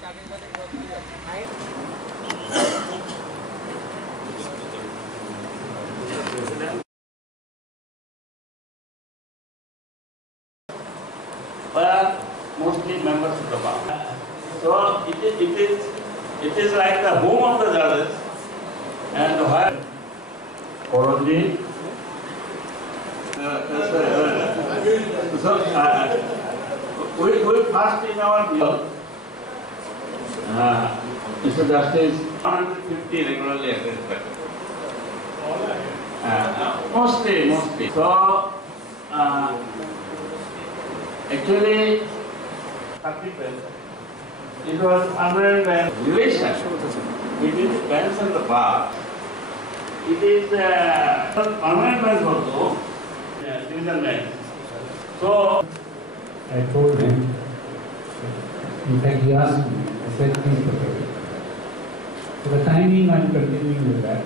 But mostly members of the bar. So it is like the home of the judges, and where Koroji. We first in our view, Mr. Justice 150 regularly attended. Mostly. So actually, it was under the relation between the bench and the bar. It is permanent bench also, division bench. So I told him, in fact he asked me, I said, please prepare it. For the time being I am continuing with that.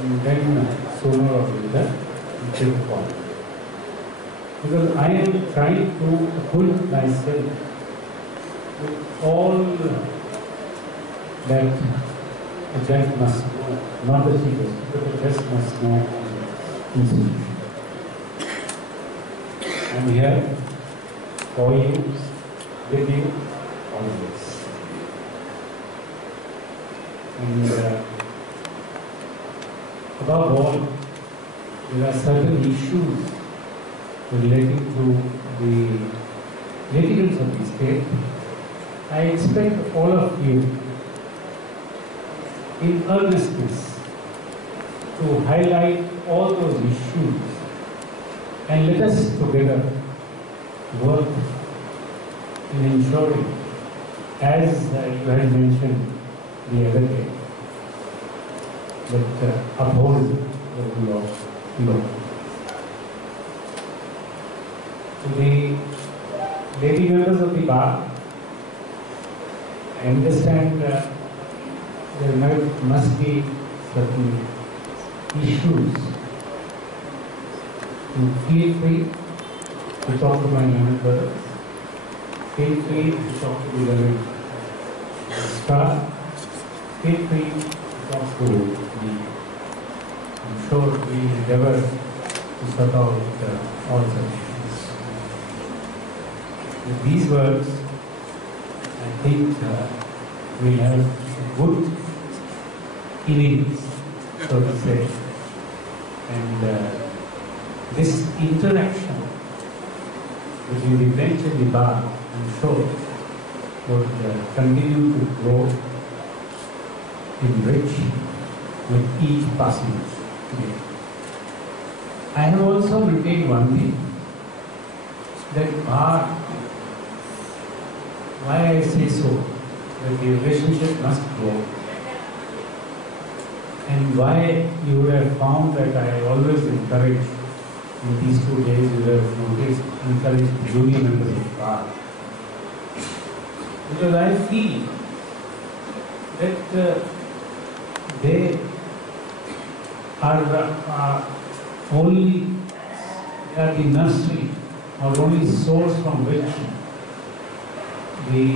And then sooner or later it will fall. Because I am trying to pull myself with all that a judge must know, not the chief justice, but the judge must know on the institution. I am here for you, with you, always. And above all, there are certain issues relating to the litigants of the state. I expect all of you in earnestness to highlight all those issues and let us together work in ensuring, as you had mentioned the other day, that uphold the rule of law. To the lady members of the bar, I understand there must be certain issues. You feel free to talk to my young brothers. Feel free to talk to the other staff. Feel free to talk to me. I'm sure we endeavor to sort out all such issues. With these words, I think we have a good innings, so to say, and this interaction between the bench and the bar, I'm sure, would continue to grow, enrich with each passing day. I have also maintained one thing, that bar, why I say so, that the relationship must grow, and why you would have found that I always encourage, in these 2 days you have noticed, encourage junior members of the bar. Because I feel that they are only, they are the nursery or only source from which the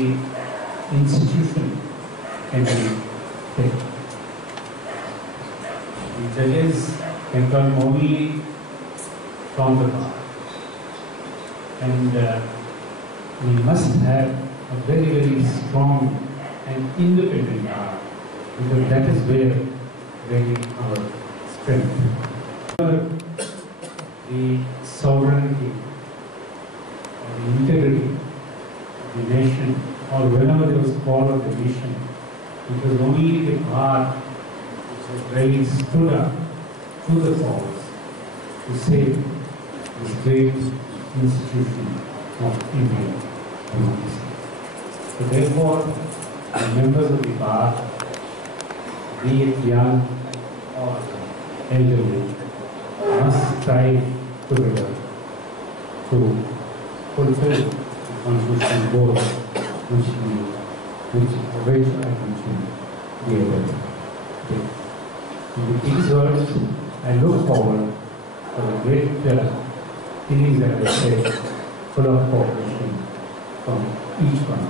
institution can be taken. The judges can come only from the bar, and we must have a very, very strong and independent bar, because that is where really our strength. The sovereignty or the integrity of the nation, or whenever there was call of the nation, it was only the bar which has really stood up to the cause to save this great institution of Indian democracy. So therefore, the members of the bar, be it young or elderly, must strive together to fulfill the constitutional goals which I mentioned the other day. With these words, I look forward for the great innings, that I say, full of cooperation from each one.